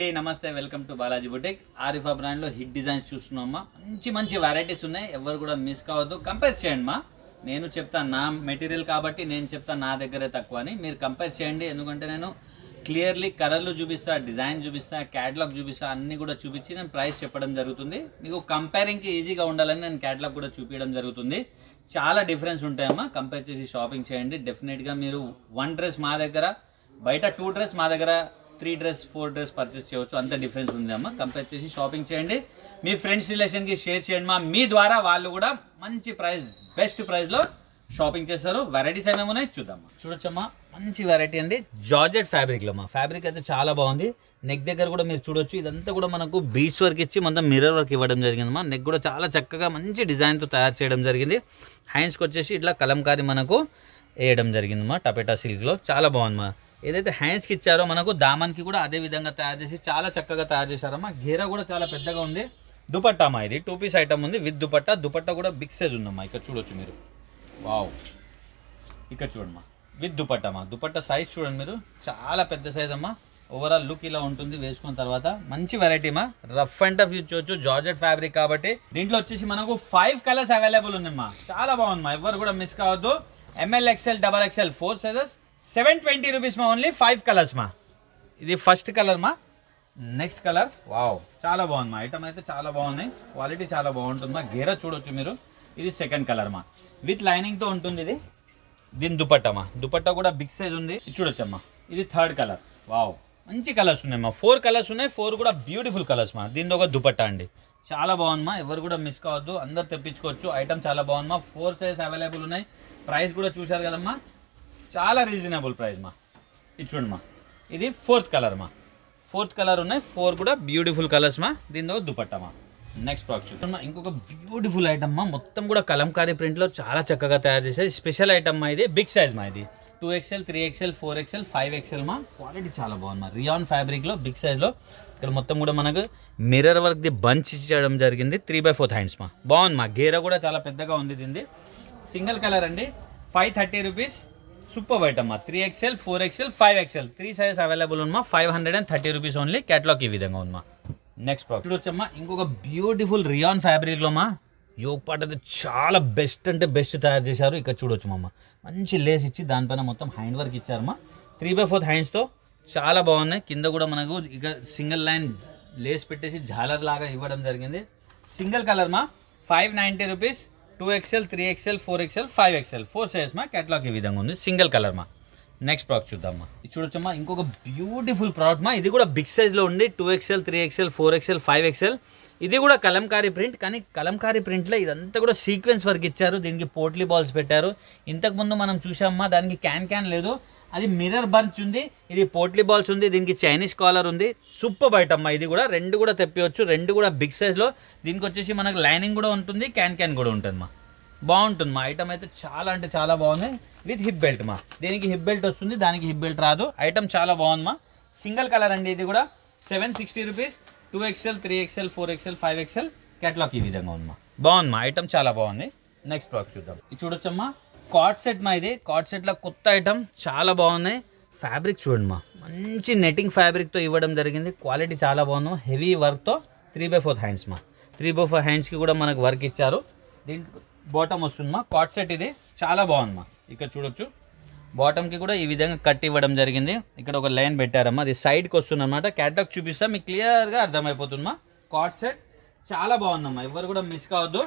అండి నమస్తే welcome to Balaji boutique Arifa brand లో హిట్ డిజైన్స్ చూస్తున్నామా మంచి వెరైటీస్ ఉన్నాయి ఎవరు కూడా మిస్ కావద్దు కంపేర్ చేయండి మా నేను చెప్తాను నా మెటీరియల్ కాబట్టి నేను చెప్తాను నా దగ్గరే తక్కువ అని మీరు కంపేర్ చేయండి ఎందుకంటే నేను క్లియర్లీ కలర్లు చూపిస్తా డిజైన్ చూపిస్తా క్యాటలాగ్ చూపిస్తా అన్ని కూడా చూపించి నేను ప్రైస్ చెప్పడం జరుగుతుంది మీకు కంపేరింగ్ కి ఈజీగా ఉండాలని నేను క్యాటలాగ్ కూడా చూపించడం జరుగుతుంది చాలా డిఫరెన్స్ ఉంటాయమ్మా కంపేర్ చేసి షాపింగ్ చేయండి డెఫినెట్ గా మీరు 1 డ్రెస్ మా దగ్గర బయట 2 డ్రెస్ మా దగ్గర 3 డ్రెస్ 4 డ్రెస్ పర్చేస్ చేయవచ్చు అంత డిఫరెన్స్ ఉంది అమ్మా కంపేర్ చేసి షాపింగ్ చేయండి మీ ఫ్రెండ్స్ రిలేషన్ కి షేర్ చేయండి మా మీ ద్వారా వాళ్ళు కూడా మంచి ప్రైస్ బెస్ట్ ప్రైస్ లో షాపింగ్ చేస్తారు వెరైటీస్ ఏమేమి ఉన్నాయి చూద్దాం చూడొచ్చమ్మా మంచి వెరైటీ అండి జార్జెట్ ఫ్యాబ్రిక్ లో మా ఫ్యాబ్రిక్ అయితే చాలా బాగుంది నెక్ దగ్గర కూడా మీరు చూడొచ్చు ఇదంతా కూడా మనకు బీడ్స్ వర్క్ ఇచ్చి మొత్తం మిర్రర్ వర్క్ ఇవ్వడం జరిగింది మా నెక్ కూడా చాలా చక్కగా మంచి డిజైన్ తో తయారు చేయడం జరిగింది హ్యాండ్స్ కి వచ్చేసి ఇట్లా కలంకారీ మనకు వేయడం జరిగింది మా టపేటా సిల్క్ లో చాలా బాగుంది మా ఏదైతే హ్యాండ్స్ కి ఇచ్చారో మనకు దామన్ కి కూడా అదే విధంగా తయారు చేసి చాలా చక్కగా తయారు చేశారమ్మా ఘేరా కూడా చాలా పెద్దగా ఉంది దుపట్టా మా ఇది 2 పీస్ ఐటమ్ ఉంది విత్ దుపట్టా కూడా బిగ్ సైజ్ ఉందమ్మా ఇక్కడ చూడొచ్చు మీరు వావ్ ఇక్కడ చూడమ్మా విత్ దుపట్టా సైజ్ చూడండి మీరు చాలా పెద్ద సైజ్ అమ్మా ఓవరాల్ లుక్ ఇలా ఉంటుంది వేసుకున్న తర్వాత మంచి వెరైటీ మా రఫ్ అండ్ టఫ్ యూజ్ చేయొచ్చు జార్జెట్ ఫ్యాబ్రిక్ కాబట్టి దీంట్లో వచ్చేసి మనకు 5 కలర్స్ అవైలబుల్ ఉన్నాయమ్మా చాలా బాగుందమ్మా ఎవరు కూడా మిస్ కావద్దు ML XL XXL 4 sizes 720 rupees మా ఓన్లీ 5 కలర్స్ మా ఇది ఫస్ట్ కలర్ మా నెక్స్ట్ కలర్ వావ్ చాలా బాగుంది మా ఐటమ్ అయితే చాలా బాగున్నాయి క్వాలిటీ చాలా బాగుంటుంది మా గేరా చూడొచ్చు మీరు ఇది సెకండ్ కలర్ మా విత్ లైనింగ్ తో ఉంటుంది ఇది దీని దుపట్టా కూడా బిగ్ సైజ్ ఉంది ఇది చూడొచ్చమ్మా ఇది థర్డ్ కలర్ వావ్ మంచి కలర్స్ ఉన్నాయి మా 4 కలర్స్ ఉన్నాయి 4 కూడా బ్యూటిఫుల్ కలర్స్ మా దీనిలో ఒక దుపట్టా అండి చాలా బాగుంది మా ఎవరు కూడా మిస్ కావద్దు అందరు తెప్పించుకోవచ్చు ఐటమ్ చాలా బాగుంది మా 4 సైజ్ అవైలబుల్ ఉన్నాయి ప్రైస్ కూడా చూశారు కదమ్మా చాలా రీజనబుల్ ప్రైస్ మా ఇది చూడమ్మా ఇది ఫోర్త్ కలర్ ఉన్నాయి 4 కూడా బ్యూటిఫుల్ కలర్స్ మా దీనిలో దుపట్టా మా నెక్స్ట్ ప్రాడక్ట్ చూద్దాం ఇంకొక బ్యూటిఫుల్ ఐటమ్ మా మొత్తం కూడా కలంకారీ ప్రింట్ లో చాలా చక్కగా తయారు చేసేది స్పెషల్ ఐటమ్ మా ఇది బిగ్ సైజ్ మా ఇది 2XL 3XL 4XL 5XL మా క్వాలిటీ చాలా బాగుంది మా రియాన్ ఫ్యాబ్రిక్ లో బిగ్ సైజ్ లో ఇక్కడ మొత్తం కూడా మనకు మిర్రర్ వర్క్ ది బంచ్ ఇచ్చడం జరిగింది 3/4 హ్యాండ్స్ మా బాగుంది మా గేరా కూడా చాలా పెద్దగా ఉంది దీనిది సింగిల్ కలర్ అండి 530 రూపీస్ సూపర్ ఐటమ్ మా 3XL 4XL 5XL 3 size available ఉందమ్మా 530 రూపీస్ ఓన్లీ క్యాటలాగ్ ఈ విధంగా ఉందమ్మా నెక్స్ట్ ప్రాడక్ట్ చూడొచ్చమ్మా ఇంకొక బ్యూటిఫుల్ రియాన్ ఫ్యాబ్రిక్ లో మా యోగ్ పార్ట్ అయితే చాలా బెస్ట్ అంటే బెస్ట్ తయారు చేశారు ఇక్కడ చూడొచ్చు మా మంచి లేస్ ఇచ్చి దానిపైన మొత్తం హ్యాండ్ వర్క్ ఇచ్చారమ్మా 3/4 హ్యాండ్స్ తో చాలా బాగున్నాయి కింద కూడా మనకు ఇక సింగిల్ లైన్ లేస్ పెట్టేసి జాలర్ లాగా ఇవ్వడం జరిగింది సింగిల్ కలర్ మా 590 rupees 2XL 3XL 4XL 5XL 4 size మా క్యాటలాగ్ ఈ విధంగా ఉంది సింగిల్ కలర్ మా నెక్స్ట్ ప్రోడక్ట్ చూద్దామా ఇది చూడొచ్చమ్మా ఇంకొక బ్యూటిఫుల్ ప్రోడక్ట్ మా ఇది కూడా బిగ్ సైజ్ లో ఉంది 2XL 3XL 4XL 5XL ఇది కూడా కలంకారీ ప్రింట్ కానీ కలంకారీ ప్రింట్ లో ఇదంతా కూడా సీక్వెన్స్ వర్క్ ఇచ్చారు దీనికి పోట్లీ బాల్స్ పెట్టారు ఇంతకు ముందు మనం చూసామా దానికి క్యాన్ లేదు అది మిర్రర్ బంచ్ ఉంది ఇది పోట్లీ బాల్స్ ఉంది దీనికి చైనీస్ కాలర్ ఉంది సూపర్ ఐటమ్ ఇది కూడా రెండు కూడా తెప్పివచ్చు రెండు కూడా బిగ్ సైజ్ లో దీనికి వచ్చేసి మనకు లైనింగ్ కూడా ఉంటుంది క్యాన్ కూడా ఉంటుంది మా బాగుంటుంది మా ఐటమ్ అయితే చాలా అంటే చాలా బాగుంది విత్ హిప్ బెల్ట్ మా దీనికి హిప్ బెల్ట్ వస్తుంది దానికి హిప్ బెల్ట్ రాదు ఐటమ్ చాలా బాగుంది మా సింగిల్ కలర్ అండి ఇది కూడా 760 rupees 2XL 3XL 4XL 5XL catalogue ఈ విధంగా ఉంది మా బాగుంది మా ఐటమ్ చాలా బాగుంది నెక్స్ట్ ప్రోడక్ట్ చూద్దాం ఇది చూడొచ్చమ్మా కార్డ్ సెట్ మా ఇది కార్డ్ సెట్ లో కొత్త ఐటమ్ చాలా బాగున్నాయి ఫ్యాబ్రిక్ చూడండి మా మంచి నెట్టింగ్ ఫ్యాబ్రిక్ తో ఇవ్వడం జరిగింది క్వాలిటీ చాలా బాగుంది హెవీ వర్క్ తో 3/4 హ్యాండ్స్ మా 3/4 హ్యాండ్స్ కి కూడా మనకు వర్క్ ఇచ్చారు దీంట్లో బాటమ్ వస్తుంది మా కార్డ్ సెట్ ఇది చాలా బాగుంది మా ఇక్కడ చూడొచ్చు బాటమ్ కి కూడా ఈ విధంగా కట్ ఇవ్వడం జరిగింది ఇక్కడ ఒక లైన్ పెట్టారమ్మా అది సైడ్ కి వస్తుంది అనమాట క్యాటలాగ్ చూపిస్తా మీకు క్లియర్ గా అర్థమైపోతుందమ్మా కార్డ్ సెట్ చాలా బాగుందమ్మా ఎవరు కూడా మిస్ కావద్దు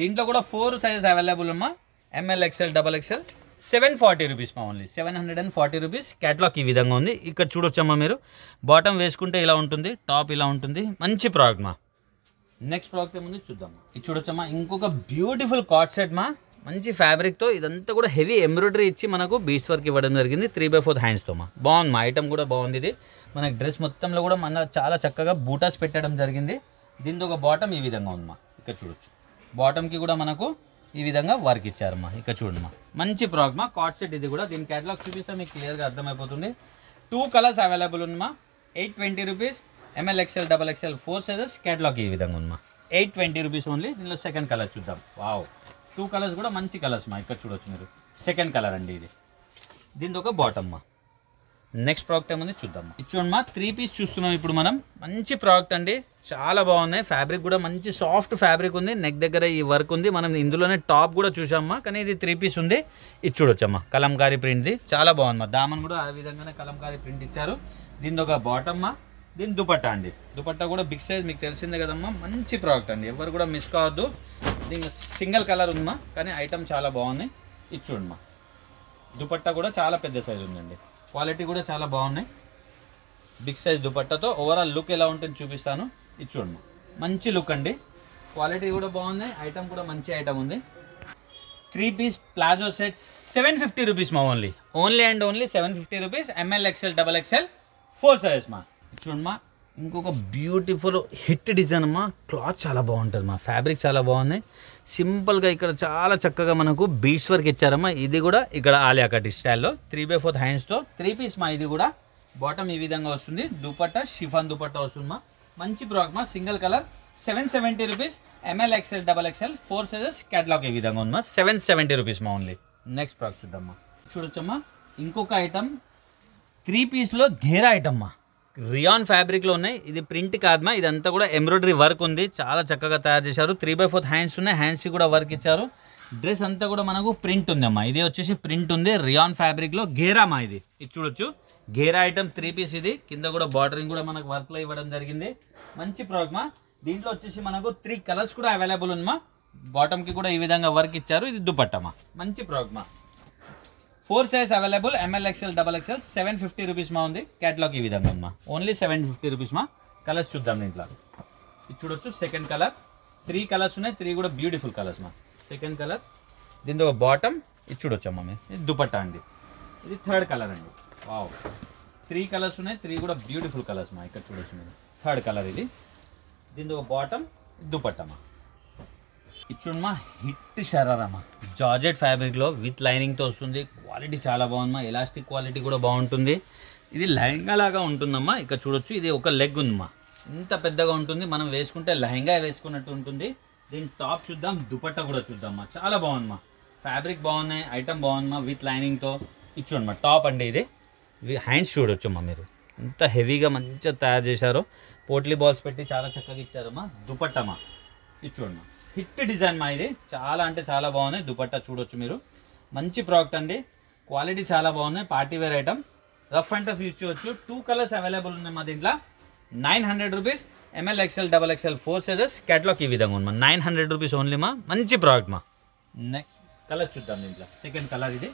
దీంట్లో కూడా 4 సైజెస్ అవైలబుల్ అమ్మా ML XL XXL 740 రూపీస్ మా ఓన్లీ 740 రూపీస్ క్యాటలాగ్ ఈ విధంగా ఉంది ఇక్కడ చూడొచ్చమ్మా మీరు బాటమ్ వేసుకుంటే ఇలా ఉంటుంది టాప్ ఇలా ఉంటుంది మంచి ప్రోడక్ట్ మా నెక్స్ట్ ప్రోడక్ట్ ఏముంది చూద్దాం ఇది చూడొచ్చమ్మా ఇంకొక బ్యూటిఫుల్ కార్డ్ సెట్ మా మంచి ఫ్యాబ్రిక్ తో ఇదంతా కూడా హెవీ ఎంబ్రాయిడరీ ఇచ్చి మనకు బీడ్స్ వర్క్ ఇవ్వడం జరిగింది 3/4 హ్యాండ్స్ తో మా బాగుంది మా ఐటమ్ కూడా బాగుంది ఇది మనకి డ్రెస్ మొత్తంలో కూడా మన చాలా చక్కగా బూటాస్ పెట్టడం జరిగింది దీంతో ఒక బాటమ్ ఈ విధంగా ఉంది మా ఇక్కడ చూడొచ్చు బాటమ్ కి కూడా మనకు ఈ విధంగా వర్క్ ఇచ్చారమ్మా ఇక్కడ చూడండి మా మంచి ప్రోడక్ట్ మా కార్డ్ సెట్ ఇది కూడా దీని క్యాటలాగ్ చూపిస్తే మీకు క్లియర్ గా అర్థమైపోతుంది 2 కలర్స్ అవైలబుల్ ఉంది మా 820 rupees ML XL XXL 4 sizes catalogue ఈ విధంగా ఉంది మా 820 రూపీస్ ఓన్లీ దీనిలో సెకండ్ కలర్ చూద్దాం వావ్ 2 కలర్స్ కూడా మంచి కలర్స్ మా ఇక్కడ చూడొచ్చు మీరు సెకండ్ కలర్ అండి ఇది దీంతో ఒక బాటమ్ మా నెక్స్ట్ ప్రోడక్ట్ ఏముంది చూద్దాం. ఇది చూడండి మా 3 పీస్ చూస్తున్నాం ఇప్పుడు మనం. మంచి ప్రోడక్ట్ అండి, చాలా బాగున్నాయి. ఫ్యాబ్రిక్ కూడా మంచి సాఫ్ట్ ఫ్యాబ్రిక్ ఉంది. నెక్ దగ్గర ఈ వర్క్ ఉంది. మనం ఇందులోనే టాప్ కూడా చూసామ్మా, కానీ ఇది 3 పీస్ ఉంది. ఇది చూడొచ్చమ్మా, కలంకారీ ప్రింట్ది చాలా బాగుందమ్మా. దామన్ కూడా ఆ విధంగానే కలంకారీ ప్రింట్ ఇచ్చారు. దీని ఒక బాటమ్మా, దీని దుపట్టా అండి. దుపట్టా కూడా బిగ్ సైజ్, మీకు తెలిసిందే కదమ్మా. మంచి ప్రోడక్ట్ అండి, ఎవరు కూడా మిస్ కావద్దు. దీనికి సింగిల్ కలర్ ఉందమ్మా, కానీ ఐటమ్ చాలా బాగుంది. ఇది చూడమ్మా, దుపట్టా కూడా చాలా పెద్ద సైజ్ ఉందండి. క్వాలిటీ కూడా చాలా బాగున్నాయి. బిగ్ సైజ్ దుపట్టాతో ఓవరాల్ లుక్ ఎలా ఉంటుందో చూపిస్తాను. ఇది చూడమ్మా, మంచి లుక్ అండి. క్వాలిటీ కూడా బాగుంది, ఐటమ్ కూడా మంచి ఐటమ్ ఉంది. 3 పీస్ ప్లాజో సెట్ 750 రూపీస్ మా. Only and only 750 rupees. ML XL XXL 4 sizes మా. చూడమ్మా, ఇంకొక బ్యూటిఫుల్ హిట్ డిజైన్ అమ్మా. క్లాత్ చాలా బాగుంటుంది మా, ఫ్యాబ్రిక్ చాలా బాగుంది. సింపుల్గా ఇక్కడ చాలా చక్కగా మనకు బీడ్స్ వర్క్ ఇచ్చారమ్మా. ఇది కూడా ఇక్కడ ఆలియా కట్ స్టైల్లో 3/4 హ్యాండ్స్తో 3 పీస్ మా. ఇది కూడా బాటమ్ ఈ విధంగా వస్తుంది. దుపట్టా షిఫాన్ దుపట్టా వస్తుందమ్మా. మంచి ప్రోడక్ట్ మా, single colour 770 rupees. ML XL XXL 4 sizes. Catalogue ఈ విధంగా ఉందమ్మా, 770 రూపీస్ మా ఓన్లీ. నెక్స్ట్ ప్రోడక్ట్ చూద్దామా. చూడొచ్చమ్మా, ఇంకొక ఐటమ్ 3 పీస్లో ఘేరా ఐటమ్ మా. రియాన్ ఫ్యాబ్రిక్లో ఉన్నాయి. ఇది ప్రింట్ కాదమ్మా, ఇదంతా కూడా ఎంబ్రాయిడరీ వర్క్ ఉంది. చాలా చక్కగా తయారు చేశారు. 3/4 హ్యాండ్స్ ఉన్నాయి, హ్యాండ్స్ కూడా వర్క్ ఇచ్చారు. డ్రెస్ అంతా కూడా మనకు ప్రింట్ ఉంది అమ్మా. ఇది వచ్చేసి ప్రింట్ ఉంది రియాన్ ఫ్యాబ్రిక్లో. ఘేరా మా ఇది. ఇది చూడొచ్చు, ఘేరా ఐటమ్ 3 పీస్. ఇది కింద కూడా బార్డరింగ్ కూడా మనకు వర్క్లో ఇవ్వడం జరిగింది. మంచి ప్రోడక్ట్ మా. దీంట్లో వచ్చేసి మనకు 3 కలర్స్ కూడా అవైలబుల్ ఉందమ్మా. బాటమ్కి కూడా ఈ విధంగా వర్క్ ఇచ్చారు. ఇది దుపట్టమ్మా, మంచి ప్రోడక్ట్ మా. 4 size available. ML XL XXL 750 rupees మా ఉంది. క్యాటలాగ్ ఈ విధంగా ఉందమ్మా, ఓన్లీ 750 రూపీస్ మా. కలర్స్ చూద్దాం దీంట్లో. ఇది చూడొచ్చు, సెకండ్ కలర్. 3 కలర్స్ ఉన్నాయి, 3 కూడా బ్యూటిఫుల్ కలర్స్ మా. సెకండ్ కలర్, దీంతో ఒక బాటమ్. ఇది చూడొచ్చమ్మా మీరు, ఇది దుపట్టా అండి. ఇది థర్డ్ కలర్ అండి. వావ్, 3 కలర్స్ ఉన్నాయి, 3 కూడా బ్యూటిఫుల్ కలర్స్ మా. ఇక్కడ చూడొచ్చు మీరు, థర్డ్ కలర్ ఇది. దీంతో ఒక బాటమ్, దుపట్టమ్మా. ఇది చూడమ్మా, హిట్ షరారమ్మా. జార్జెట్ ఫ్యాబ్రిక్లో విత్ లైనింగ్తో వస్తుంది. క్వాలిటీ చాలా బాగుందమ్మా, ఎలాస్టిక్ క్వాలిటీ కూడా బాగుంటుంది. ఇది లెహంగా లాగా ఉంటుందమ్మా. ఇక్కడ చూడొచ్చు, ఇది ఒక లెగ్ ఉందమ్మా. ఇంత పెద్దగా ఉంటుంది, మనం వేసుకుంటే లెహంగా వేసుకున్నట్టు ఉంటుంది. దీని టాప్ చూద్దాం, దుపట్టా కూడా చూద్దామమ్మా. చాలా బాగుందమ్మా, ఫ్యాబ్రిక్ బాగున్నాయి, ఐటమ్ బాగుందమ్మా విత్ లైనింగ్తో. ఇది చూడమ్మా, టాప్ అండి ఇది. హ్యాండ్స్ చూడొచ్చమ్మా మీరు, ఎంత హెవీగా మంచిగా తయారు చేశారో. పోట్లీ బాల్స్ పెట్టి చాలా చక్కగా ఇచ్చారమ్మా. దుపట్టమ్మా, ఇది చూడమ్మా, హిట్ డిజైన్ మా. ఇది చాలా అంటే చాలా బాగున్నాయి. దుపట్టా చూడొచ్చు మీరు, మంచి ప్రోడక్ట్ అండి. క్వాలిటీ చాలా బాగున్నాయి, party wear item. Rough and tough use చేయవచ్చు. 2 కలర్స్ అవైలబుల్ ఉన్నాయి మా దీంట్లో. 900 rupees. ML XL XXL 4 sizes. Catalogue ఈ విధంగా ఉంది మా. 900 రూపీస్ ఓన్లీ మా. మంచి ప్రోడక్ట్ మా. నెక్స్ట్ కలర్ చూద్దాం దీంట్లో. సెకండ్ కలర్ ఇది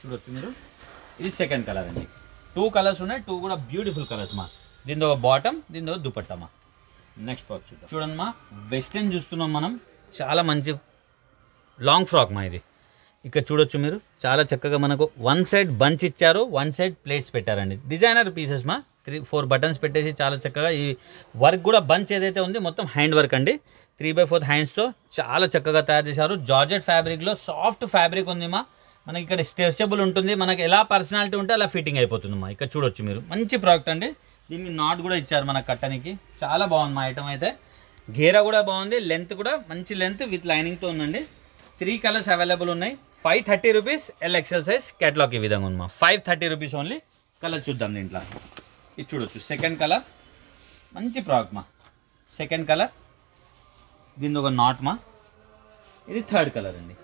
చూడొచ్చు మీరు, ఇది సెకండ్ కలర్ అండి. 2 కలర్స్ ఉన్నాయి, 2 కూడా బ్యూటిఫుల్ కలర్స్ మా. దీంతో బాటమ్, దీంతో దుపట్టా మా. నెక్స్ట్ ఫ్రాక్ చూద్దాం. చూడండి మా, వెస్టర్న్ చూస్తున్నాం మనం. చాలా మంచి లాంగ్ ఫ్రాక్ మా ఇది. ఇక్కడ చూడొచ్చు మీరు, చాలా చక్కగా మనకు 1 సైడ్ బంచ్ ఇచ్చారు, 1 సైడ్ ప్లేట్స్ పెట్టారండి. డిజైనర్ పీసెస్ మా. 3-4 బటన్స్ పెట్టేసి చాలా చక్కగా ఈ వర్క్ కూడా బంచ్ ఏదైతే ఉంది మొత్తం హ్యాండ్ వర్క్ అండి. 3/4 హ్యాండ్స్తో చాలా చక్కగా తయారు చేశారు. జార్జెట్ ఫ్యాబ్రిక్లో సాఫ్ట్ ఫ్యాబ్రిక్ ఉంది మా. మనకి ఇక్కడ స్ట్రెచబుల్ ఉంటుంది, మనకి ఎలా పర్సనాలిటీ ఉంటే అలా ఫిట్టింగ్ అయిపోతుంది మా. ఇక్కడ చూడొచ్చు మీరు, మంచి ప్రోడక్ట్ అండి. దీనికి నాట్ కూడా ఇచ్చారు మన కట్టనికి. చాలా బాగుంది మా ఐటమ్ అయితే. ఘేరా కూడా బాగుంది, లెంత్ కూడా మంచి లెంత్ విత్ లైనింగ్తో ఉందండి. 3 కలర్స్ అవైలబుల్ ఉన్నాయి. 530 రూపీస్. LXL size. క్యాటలాగ్ ఈ విధంగా ఉంది మా. 530 రూపీస్ ఓన్లీ. కలర్ చూద్దాం దీంట్లో. ఇది చూడొచ్చు, సెకండ్ కలర్. మంచి ప్రోడక్ట్ మా. సెకండ్ కలర్, దీని ఒక నాట్ మా. ఇది థర్డ్ కలర్ అండి.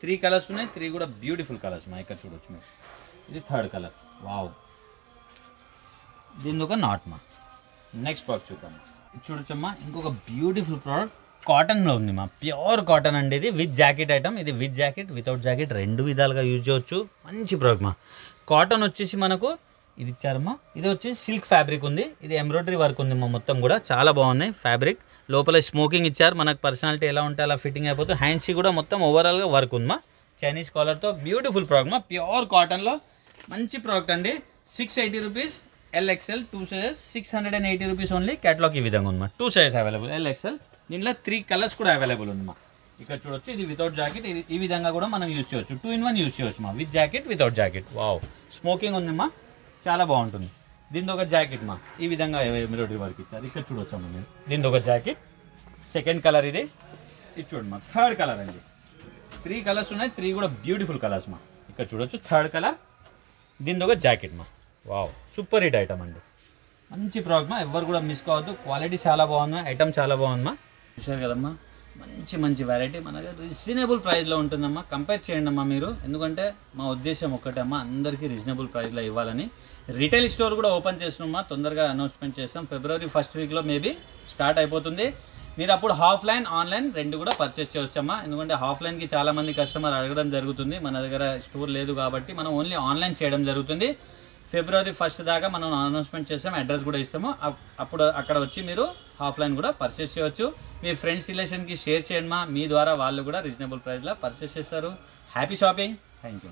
3 కలర్స్ ఉన్నాయి, 3 కూడా బ్యూటిఫుల్ కలర్స్ మా. ఇక్కడ చూడొచ్చు మీరు, ఇది థర్డ్ కలర్. వావ్, దీని ఒక నాట్ మా. నెక్స్ట్ ప్రోడక్ట్ చూద్దాం. ఇది చూడొచ్చమ్మా, ఇంకొక బ్యూటిఫుల్ ప్రోడక్ట్. కాటన్లో ఉంది మా, ప్యూర్ కాటన్ అండి. ఇది విత్ జాకెట్ ఐటమ్. ఇది విత్ జాకెట్, వితౌట్ జాకెట్ 2 విధాలుగా యూజ్ చేయవచ్చు. మంచి ప్రోడక్ట్ మా. కాటన్ వచ్చేసి మనకు ఇది ఇచ్చారమ్మా. ఇది వచ్చేసి సిల్క్ ఫ్యాబ్రిక్ ఉంది. ఇది ఎంబ్రాయిడరీ వర్క్ ఉంది మా. మొత్తం కూడా చాలా బాగున్నాయి ఫ్యాబ్రిక్. లోపల స్మోకింగ్ ఇచ్చారు, మనకు పర్సనాలిటీ ఎలా ఉంటే అలా ఫిట్టింగ్ అయిపోతుంది. హ్యాండ్స్ కూడా మొత్తం ఓవరాల్గా వర్క్ ఉంది మా. చైనీస్ కాలర్తో బ్యూటిఫుల్ ప్రోడక్ట్ మా. ప్యూర్ కాటన్లో మంచి ప్రోడక్ట్ అండి. 680 rupees. LXL 2 sizes. 680 rupees only. Catalogue ఈ విధంగా ఉంది మా. 2 సైజ్ అవైలబుల్. LXL. దీంట్లో 3 కలర్స్ కూడా అవైలబుల్ ఉంది మా. ఇక్కడ చూడొచ్చు, ఇది వితౌట్ జాకెట్. ఇది ఈ విధంగా కూడా మనం యూజ్ చేయవచ్చు. 2-in-1 యూజ్ చేయవచ్చు మా. With jacket, without jacket. Wow, smoking ఉంది మా, చాలా బాగుంటుంది. దీంతో ఒక జాకెట్ మా. ఈ విధంగా ఎంబ్రాయిడరీ వర్క్ ఇచ్చారు. ఇక్కడ చూడొచ్చు అమ్మ మీరు, దీంతో ఒక జాకెట్. సెకండ్ కలర్ ఇది. ఇది చూడండి మా, థర్డ్ కలర్ అండి. 3 కలర్స్ ఉన్నాయి, 3 కూడా బ్యూటిఫుల్ కలర్స్ మా. ఇక్కడ చూడొచ్చు, థర్డ్ కలర్. దీంతో ఒక జాకెట్ మా. వావ్, సూపర్ హిట్ ఐటమ్ అండి. మంచి ప్రోడక్ట్ మా, ఎవరు కూడా మిస్ కావద్దు. క్వాలిటీ చాలా బాగుంది, ఐటమ్ చాలా బాగుందమ్మా. చూసారు కదమ్మా, మంచి మంచి వెరైటీ మన దగ్గర రీజనబుల్ ప్రైస్లో ఉంటుందమ్మా. కంపేర్ చేయండి అమ్మా మీరు, ఎందుకంటే మా ఉద్దేశం ఒక్కటమ్మా, అందరికీ రీజనబుల్ ప్రైస్లో ఇవ్వాలని. రీటైల్ స్టోర్ కూడా ఓపెన్ చేస్తున్నామా, తొందరగా అనౌన్స్మెంట్ చేస్తాం. ఫిబ్రవరి 1st వీక్లో మేబీ స్టార్ట్ అయిపోతుంది. మీరు అప్పుడు ఆఫ్లైన్ ఆన్లైన్ రెండు కూడా పర్చేస్ చేయవచ్చమ్మా. ఎందుకంటే ఆఫ్లైన్కి చాలామంది కస్టమర్ అడగడం జరుగుతుంది, మన దగ్గర స్టోర్ లేదు కాబట్టి మనం ఓన్లీ ఆన్లైన్ చేయడం జరుగుతుంది. ఫిబ్రవరి 1st దాకా మనం అనౌన్స్మెంట్ చేస్తాం, అడ్రస్ కూడా ఇస్తాము. అప్పుడు అక్కడ వచ్చి మీరు ఆఫ్లైన్ కూడా పర్చేస్ చేయవచ్చు. మీ ఫ్రెండ్స్ రిలేషన్కి షేర్ చేయండి మా, మీ ద్వారా వాళ్ళు కూడా రీజనబుల్ ప్రైస్లో పర్చేస్ చేస్తారు. Happy shopping. Thank you.